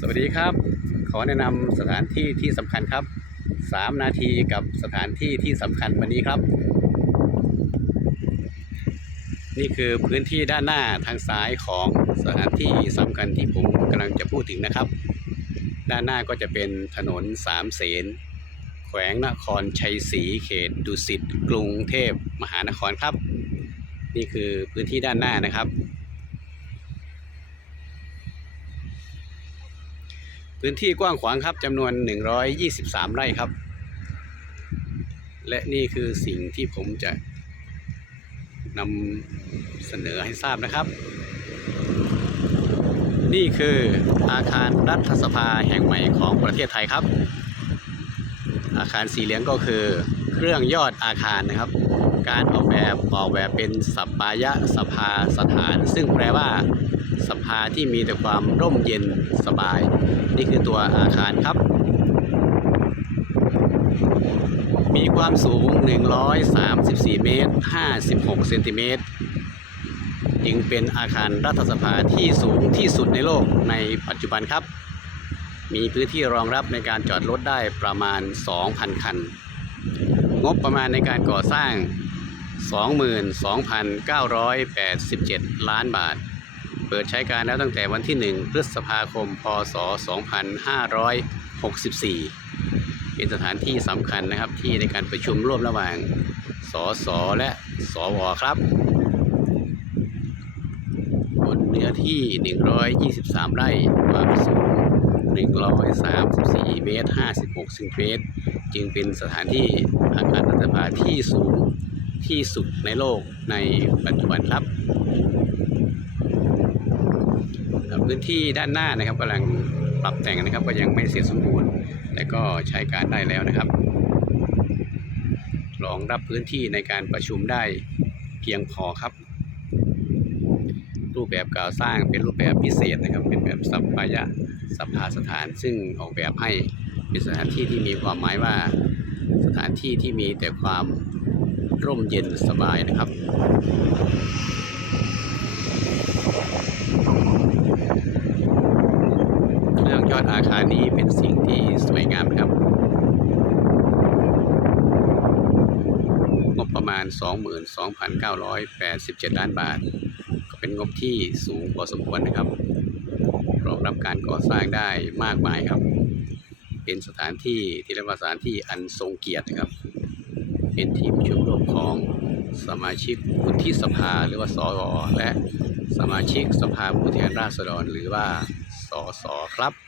สวัสดีครับ ขอแนะนำสถานที่ที่สำคัญครับ 3 นาทีกับสถานที่ที่สำคัญวันนี้ครับ นี่คือพื้นที่ด้านหน้าทางซ้ายของสถานที่สำคัญที่ผมกำลังจะพูดถึงนะครับ ด้านหน้าก็จะเป็นถนนสามเสนแขวงนครชัยศรีเขต ดุสิตกรุงเทพมหานครครับ นี่คือพื้นที่ด้านหน้านะครับ พื้นที่กว้างขวางครับจำนวน 123 ไร่ครับ และนี่คือสิ่งที่ผมจะนำเสนอให้ทราบนะครับ นี่คืออาคารรัฐสภาแห่งใหม่ของประเทศไทยครับ อาคารสีเหลืองก็คือเครื่องยอดอาคารนะครับ การออกแบบออกแบบเป็นสัปปายะสภาสถาน ซึ่งแปลว่า สภาที่มีแต่ความร่มเย็นสบาย นี่คือตัวอาคารครับ มีความสูง 134 เมตร 56 เซนติเมตรจึงเป็นอาคารรัฐสภาที่สูงที่สุดในโลกในปัจจุบันครับ มีพื้นที่รองรับในการจอดรถได้ประมาณ 2,000 คัน งบประมาณในการก่อสร้าง 22,987 ล้านบาท เปิดใช้การแล้วตั้งแต่วันที่ 1 พฤษภาคม พศ 2564 เป็นสถานที่สำคัญนะครับที่ในการประชุมร่วมระหว่าง สส และสวครับบนเนื้อที่ 123 ไร่ความสูง 134 เมตร 56 เซนติเมตร จึงเป็นสถานที่อาคารรัฐสภาที่สูงที่สุดในโลกในปัจจุบันครับ พื้นที่ด้านหน้านะครับกำลังปรับแต่งนะครับ ก็ยังไม่เสร็จสมบูรณ์ แต่ก็ใช้การได้แล้วนะครับรองรับพื้นที่ในการประชุมได้เพียงพอครับ รูปแบบก่อสร้างเป็นรูปแบบพิเศษนะครับ เป็นแบบสัปปายะสภาสถาน ซึ่งออกแบบให้เป็นสถานที่ที่มีความหมายว่าสถานที่ที่มีแต่ความร่มเย็นสบายนะครับ เรื่องยอดอาคารนี้เป็นสิ่งที่สวยงามนะครับ งบประมาณ 22,987 ล้านบาท ก็เป็นงบที่สูงพอสมควรนะครับรองรับการก่อสร้างได้มากมายครับ เป็นสถานที่ที่เรียกว่าสถานที่อันทรงเกียรตินะครับ เป็นที่ประชุมร่วมของสมาชิกวุฒิสภาหรือว่าสวและสมาชิกสภาผู้แทนราษฎรหรือว่า สอสอครับ